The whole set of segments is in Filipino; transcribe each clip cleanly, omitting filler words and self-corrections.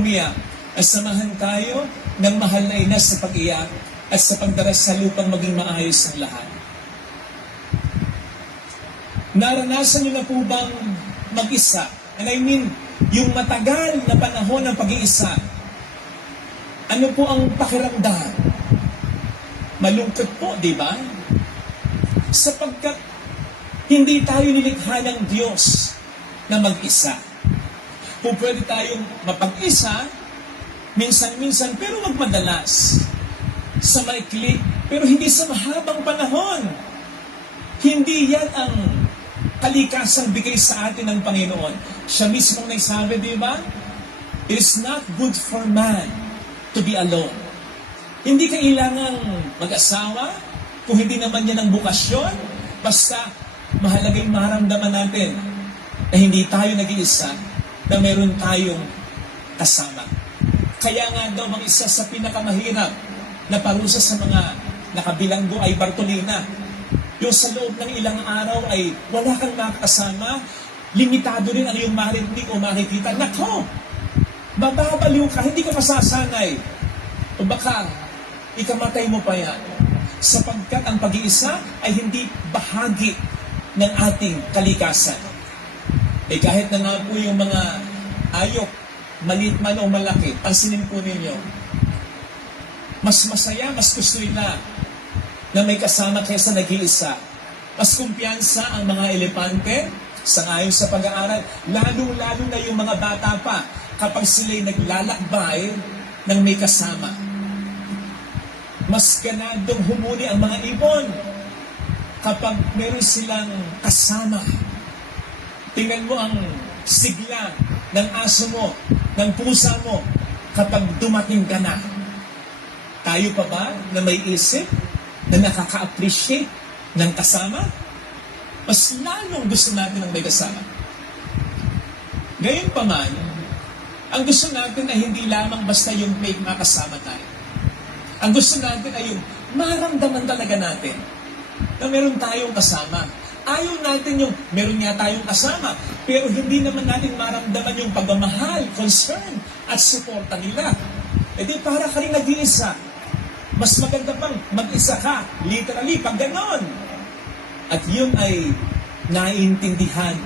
umiyak, at samahan tayo ng mahal na ina sa pag-iyak at sa pagdaras sa lupang maging maayos ang lahat. Naranasan niyo na po bang mag-isa? And I mean, yung matagal na panahon ng pag-iisa. Ano po ang pakiramdam? Malungkot po, di ba? Sapagkat hindi tayo nilikha ng Diyos na mag-isa. Kung pwede tayong mapag-isa, minsan-minsan, pero wag madalas. Sa maikli, pero hindi sa mahabang panahon. Hindi yan ang kalikasang bigay sa atin ng Panginoon. Siya mismo nagsabi, di ba? It is not good for man to be alone. Hindi kailangang mag-asawa, kung hindi naman yan ang bukasyon, basta mahalagay maramdaman natin na hindi tayo nag-iisa, na meron tayong kasama. Kaya nga daw ang isa sa pinakamahirap na parusa sa mga nakabilanggo ay Bartolina. Yung sa loob ng ilang araw ay wala kang makakasama, limitado rin ang iyong marinig o makikita. Nako! Mababaliw ka, hindi ka masasanay. O baka, ikamatay mo pa yan. Sapagkat ang pag-iisa ay hindi bahagi ng ating kalikasan. Kahit na nga po yung mga ayok, maliit man o malaki, pansinin po ninyo, mas masaya, mas gusto nila na may kasama kaysa nag-iisa. Mas kumpiyansa ang mga elepante, sangayon sa pag-aaral, lalo-lalo na yung mga bata pa, kapag sila'y naglalakbay ng may kasama. Mas ganadong humuni ang mga ibon kapag meron silang kasama. Tingnan mo ang sigla ng aso mo, ng pusa mo, kapag dumating ka na. Tayo pa ba na may isip, na nakaka-appreciate ng kasama? Mas lalong gusto natin ng may kasama. Gayon pa man, ang gusto natin ay hindi lamang basta yung may makasama tayo. Ang gusto natin ay yung maramdaman talaga natin na meron tayong kasama. Ayaw natin yung meron nga tayong kasama, pero hindi naman natin maramdaman yung pagmamahal, concern, at suporta nila. Di para ka rin nag-iisa. Mas maganda pang mag-isa ka, literally, pag ganon. At yun ay naiintindihan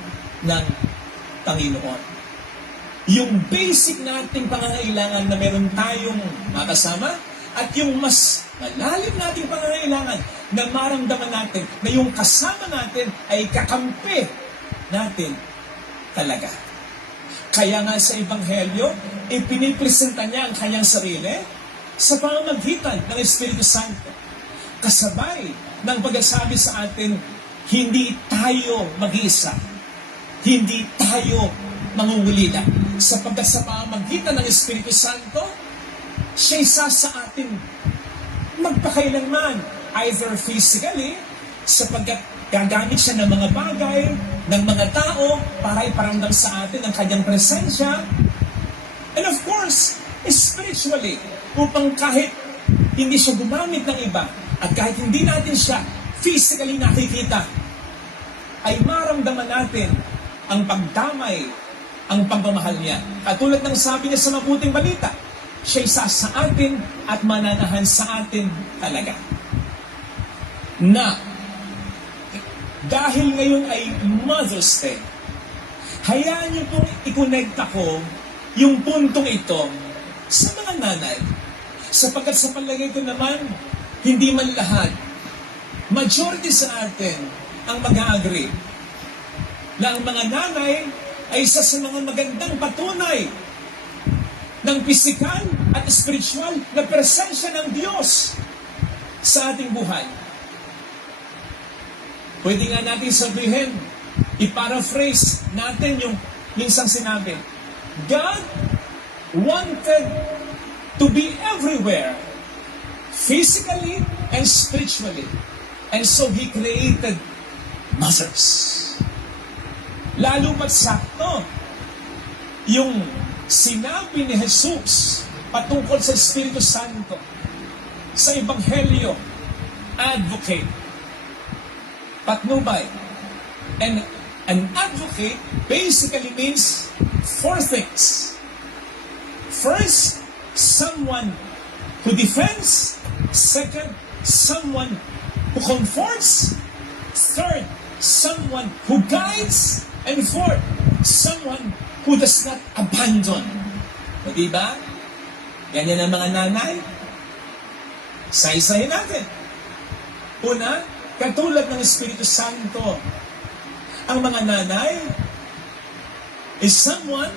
ng Panginoon. Yung basic nating pangangailangan na meron tayong makasama, at yung mas malalim nating pangangailangan na maramdaman natin na yung kasama natin ay kakampi natin talaga. Kaya nga sa Ebanghelyo, ipinipresenta niya ang kanyang sarili sa pamamagitan ng Espiritu Santo. Kasabay ng pagsasabi sa atin, hindi tayo mag-iisa. Hindi tayo mangungulila. Sapagkat sa pamamagitan ng Espiritu Santo, siya isa sa atin magpakailanman, either physically, sapagkat gagamit siya ng mga bagay, ng mga tao, para iparamdam sa atin ang kanyang presensya, and of course, spiritually, upang kahit hindi siya gumamit ng iba, at kahit hindi natin siya physically nakikita, ay maramdaman natin ang pagdamay, ang pagmamahal niya. Katulad ng sabi niya sa mabuting balita, siya isa sa atin at mananahan sa atin talaga. Na, dahil ngayon ay Mother's Day, hayaan niyo pong i-connect ako yung puntong ito sa mga nanay. Sapagkat sa palagay ko naman, hindi man lahat, majority sa atin ang mag-agree na ang mga nanay ay isa sa mga magandang patunay ng pisikal at spiritual na presensya ng Diyos sa ating buhay. Pwede nga natin sabihin, i-paraphrase natin yung minsang sinabi, God wanted to be everywhere, physically and spiritually. And so He created mothers. Lalo pat sakto, yung sinabi ni Jesus patungkol sa Espiritu Santo sa Ebanghelyo, advocate, patnubay. And an advocate basically means four things. First, someone who defends. Second, someone who comforts. Third, someone who guides. And fourth, someone who does not abandon. O diba? Ganyan ang mga nanay. Isa-isahin natin. Una, katulad ng Espiritu Santo, ang mga nanay is someone